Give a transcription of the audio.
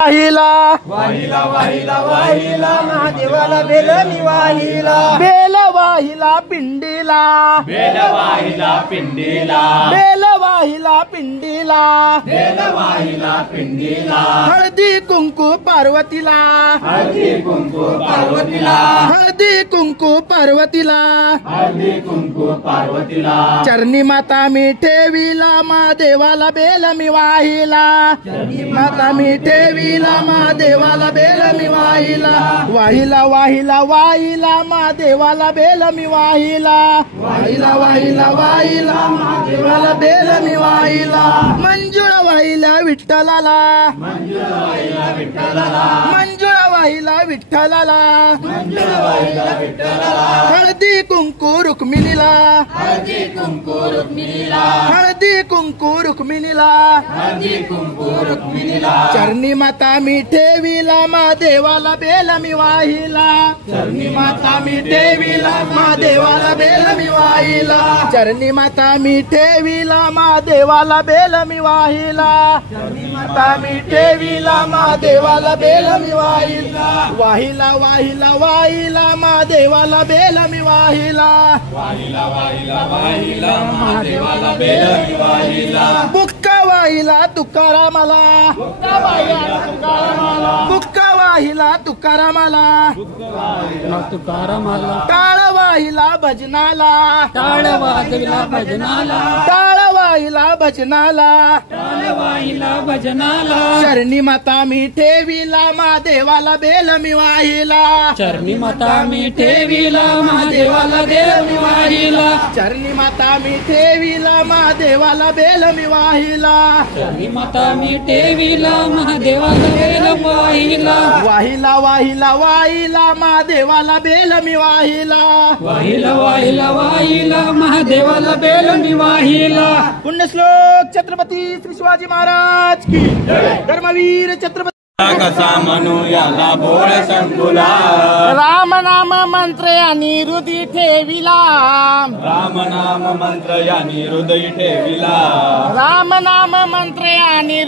वाहिला वाहिला वाहिला वाहिला महादेवाला बेल मी वाहिला bell वाहिला पिंडीला bell वाहिला पिंडीला bell वाहिला पिंडीला bell वाहिला पिंडीला Haldi Kunku पार्वतीला Haldi Kunku पार्वतीला Haldi Kunku पार्वतीला Haldi Kunku पार्वतीला चरणी माता मी ठेवीला महादेवाला बेल मी वाहिला माता मी ठेवीला महादेवाला बेल मी वाहिला वाहिला वाहिला वाहिला महादेवाला बेल मी वाहिला वाहिला वाहिला वाहिला महादेवाला बेल मी वाहिला मंजुळा वाहिला विठ्ठलाला मंजुळा वाहिला विठ्ठलाला मंजुळा वाहिला विठ्ठलाला मंजुळा वाहिला विठ्ठलाला हळदी कुंकू रुक्मिणीला हळदी कुंकू रुक्मिणीला हळदी कुंकू रुक्मिणीला हळदी कुंकू रुक्मिणीला चरणी माता मी ठेवीला महादेवाला बेल मी वाहिला चरणी माता मी ठेवीला महादेवाला बेल मी वाहिला चरणी माता मी ठेवीला महादेवाला बेल मी वाहिला चरणी माता मी ठेवीला महादेवाला बेल मी वाहिला वाहिला वाहिला वाहिला महादेवाला बेल मी वाहिला वाहिला वाहिला वाहिला महादेवाला बेल मी वाहिला बुक्का वाहिला तुकारामाला बुक्का वाहिला तुकारामाला बुक्का वाहिला तुकारामाला तुकारामाला टाळ वाहिला भजनाला टाळ वाजविला भजनाला टाळ वाहिला भजनाला टाळ वाहिला भजनाला चरणी माता मी ठेवीला महादेवाला बेल मी वाहिला चरणी माता मी ठेवीला महादेवाला बेल मी वाहिला चरणी माता मी ठेवीला महादेवाला बेल मी वाहिला चरणी माता मी ठेवीला महादेवाला बेल वाहिला वाहिला वाहिला वाहिला महादेवाला बेल मी वाहिला वाहिला वाहिला वाहिला महादेवाला बेल मी वाहिला पुण्यश्लोक छत्रपती श्री शिवाजी महाराज की धर्मवीर छत्रपती कसा म्हणू याला भोळ शंभूला राम नाम मंत्र आणि हृदय ठेविला राम नाम मंत्र यांनी हृदय ठेविला राम नाम मंत्र आणि